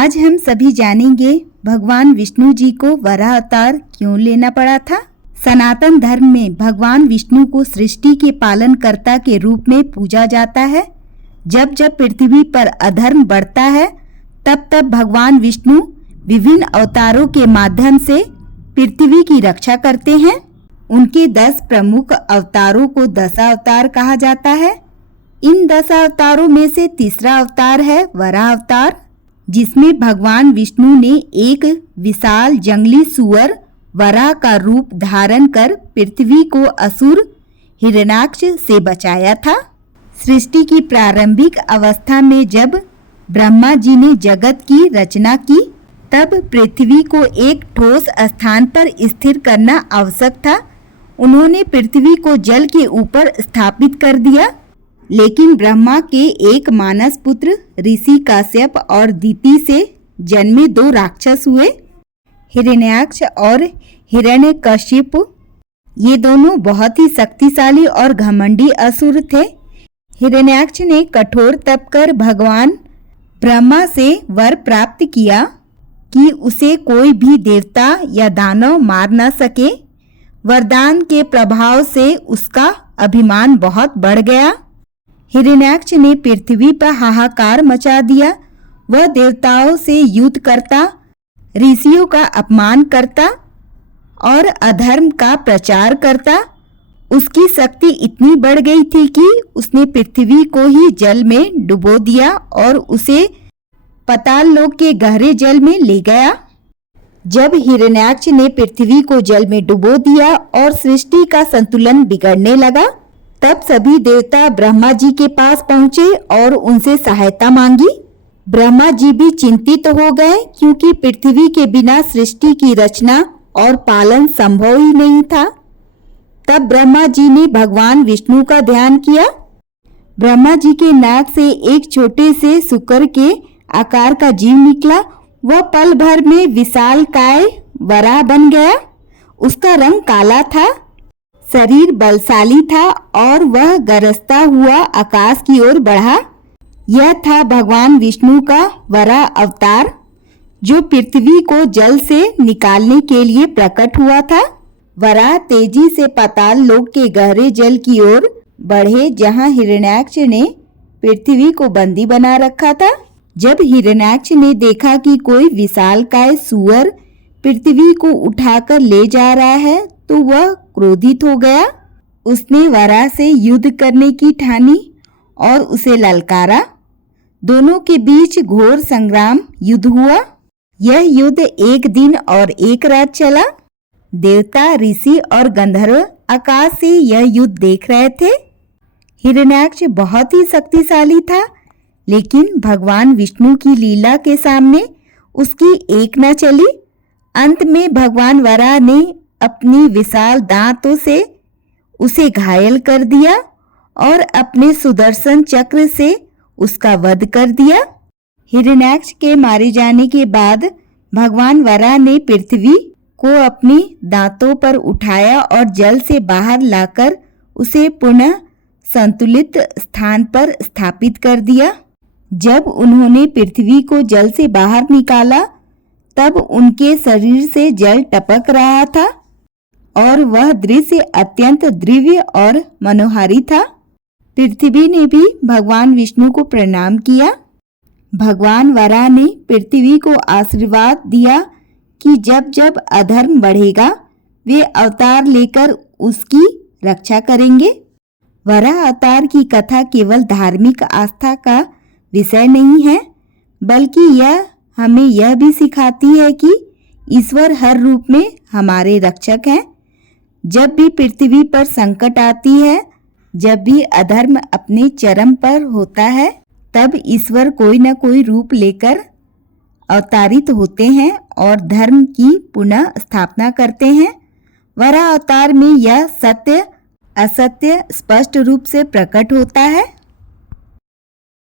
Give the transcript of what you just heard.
आज हम सभी जानेंगे भगवान विष्णु जी को वराह अवतार क्यों लेना पड़ा था। सनातन धर्म में भगवान विष्णु को सृष्टि के पालनकर्ता के रूप में पूजा जाता है। जब जब पृथ्वी पर अधर्म बढ़ता है तब तब भगवान विष्णु विभिन्न अवतारों के माध्यम से पृथ्वी की रक्षा करते हैं। उनके 10 प्रमुख अवतारों को दशावतार कहा जाता है। इन 10 अवतारों में से तीसरा अवतार है वराह अवतार, जिसमें भगवान विष्णु ने एक विशाल जंगली सुअर वराह का रूप धारण कर पृथ्वी को असुर हिरण्याक्ष से बचाया था। सृष्टि की प्रारंभिक अवस्था में जब ब्रह्मा जी ने जगत की रचना की तब पृथ्वी को एक ठोस स्थान पर स्थिर करना आवश्यक था। उन्होंने पृथ्वी को जल के ऊपर स्थापित कर दिया, लेकिन ब्रह्मा के एक मानस पुत्र ऋषि काश्यप और दिति से जन्मे 2 राक्षस हुए, हिरण्याक्ष और हिरण्यकशिप। ये दोनों बहुत ही शक्तिशाली और घमंडी असुर थे। हिरण्याक्ष ने कठोर तप कर भगवान ब्रह्मा से वर प्राप्त किया कि उसे कोई भी देवता या दानव मार न सके। वरदान के प्रभाव से उसका अभिमान बहुत बढ़ गया। हिरण्याक्ष ने पृथ्वी पर हाहाकार मचा दिया। वह देवताओं से युद्ध करता, ऋषियों का अपमान करता और अधर्म का प्रचार करता। उसकी शक्ति इतनी बढ़ गई थी कि उसने पृथ्वी को ही जल में डुबो दिया और उसे पाताल लोक के गहरे जल में ले गया। जब हिरण्याक्ष ने पृथ्वी को जल में डुबो दिया और सृष्टि का संतुलन बिगड़ने लगा, तब सभी देवता ब्रह्मा जी के पास पहुंचे और उनसे सहायता मांगी। ब्रह्मा जी भी चिंतित हो गए, क्योंकि पृथ्वी के बिना सृष्टि की रचना और पालन संभव ही नहीं था। तब ब्रह्मा जी ने भगवान विष्णु का ध्यान किया। ब्रह्मा जी के नाक से एक छोटे से शुकर के आकार का जीव निकला। वह पल भर में विशालकाय वराह बन गया। उसका रंग काला था, शरीर बलशाली था और वह गरजता हुआ आकाश की ओर बढ़ा। यह था भगवान विष्णु का वराह अवतार, जो पृथ्वी को जल से निकालने के लिए प्रकट हुआ था। वराह तेजी से पाताल लोक के गहरे जल की ओर बढ़े, जहां हिरण्याक्ष ने पृथ्वी को बंदी बना रखा था। जब हिरण्याक्ष ने देखा कि कोई विशालकाय सुअर पृथ्वी को उठाकर ले जा रहा है तो वह क्रोधित हो गया। उसने वराह से युद्ध करने की ठानी और उसे ललकारा। दोनों के बीच घोर संग्राम युद्ध हुआ। यह युद्ध 1 दिन और 1 रात चला। देवता, ऋषि और गंधर्व आकाश से यह युद्ध देख रहे थे। हिरण्याक्ष बहुत ही शक्तिशाली था, लेकिन भगवान विष्णु की लीला के सामने उसकी एक न चली। अंत में भगवान वराह ने अपनी विशाल दांतों से उसे घायल कर दिया और अपने सुदर्शन चक्र से उसका वध कर दिया। हिरण्याक्ष के मारे जाने के बाद भगवान वराह ने पृथ्वी को अपनी दांतों पर उठाया और जल से बाहर लाकर उसे पुनः संतुलित स्थान पर स्थापित कर दिया। जब उन्होंने पृथ्वी को जल से बाहर निकाला तब उनके शरीर से जल टपक रहा था और वह दृश्य अत्यंत दिव्य और मनोहारी था। पृथ्वी ने भी भगवान विष्णु को प्रणाम किया। भगवान वराह ने पृथ्वी को आशीर्वाद दिया कि जब जब अधर्म बढ़ेगा वे अवतार लेकर उसकी रक्षा करेंगे। वराह अवतार की कथा केवल धार्मिक आस्था का विषय नहीं है, बल्कि यह हमें यह भी सिखाती है कि ईश्वर हर रूप में हमारे रक्षक हैं। जब भी पृथ्वी पर संकट आती है, जब भी अधर्म अपने चरम पर होता है, तब ईश्वर कोई न कोई रूप लेकर अवतारित होते हैं और धर्म की पुनः स्थापना करते हैं। वराह अवतार में यह सत्य असत्य स्पष्ट रूप से प्रकट होता है।